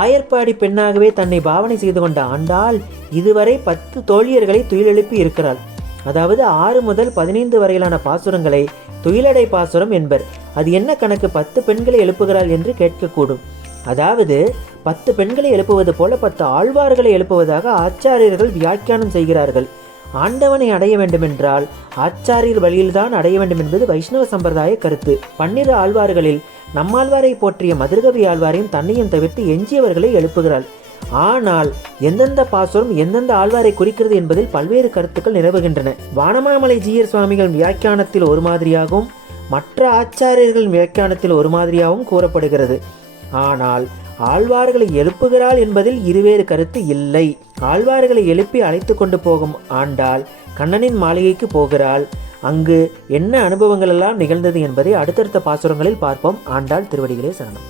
ஆயர்பாடி பெண்ணாகவே தன்னை பாவனை செய்து கொண்ட ஆண்டாள் இதுவரை 10 தோழியர்களை துயிலெழுப்பி இருக்கிறாள். அதாவது 6 முதல் 15 வரையிலான பாசுரங்களை துயிலடை பாசுரம் என்பர். அது என்ன கணக்கு 10 பெண்களை எழுப்புகிறாள் என்று கேட்கக்கூடும். அதாவது 10 பெண்களை எழுப்புவது போல 10 ஆழ்வார்களை எழுப்புவதாக ஆச்சாரியர்கள் வியாக்கியானம் செய்கிறார்கள். ஆண்டவனை அடைய வேண்டுமென்றால் ஆச்சாரியர் வழியில்தான் அடைய வேண்டும் என்பது வைஷ்ணவ சம்பிரதாய கருத்து. 12 ஆழ்வார்களில் நம்மாழ்வாரை போற்றிய மதுரகவி ஆழ்வாரையும் தன்னையும் தவிர்த்து எஞ்சியவர்களை எழுப்புகிறாள். ஆனால் எந்தெந்த பாசுரம் எந்தெந்த ஆழ்வாரை குறிக்கிறது என்பதில் பல்வேறு கருத்துக்கள் நிலவுகின்றன. வானமாமலை ஜீயர் சுவாமிகள் வியாக்கியானத்தில் ஒரு மாதிரியாகவும் மற்ற ஆச்சாரியர்களின் வியாக்கியானத்தில் ஒரு மாதிரியாகவும் கூறப்படுகிறது. ஆனால் ஆழ்வார்களை எழுப்புகிறாள் என்பதில் இருவேறு கருத்து இல்லை. ஆழ்வார்களை எழுப்பி அழைத்து கொண்டு போகும் ஆண்டாள் கண்ணனின் மாளிகைக்கு போகிறாள். அங்கு என்ன அனுபவங்கள் எல்லாம் நிகழ்ந்தது என்பதை அடுத்தடுத்த பாசுரங்களில் பார்ப்போம். ஆண்டாள் திருவடிகளே சரணம்.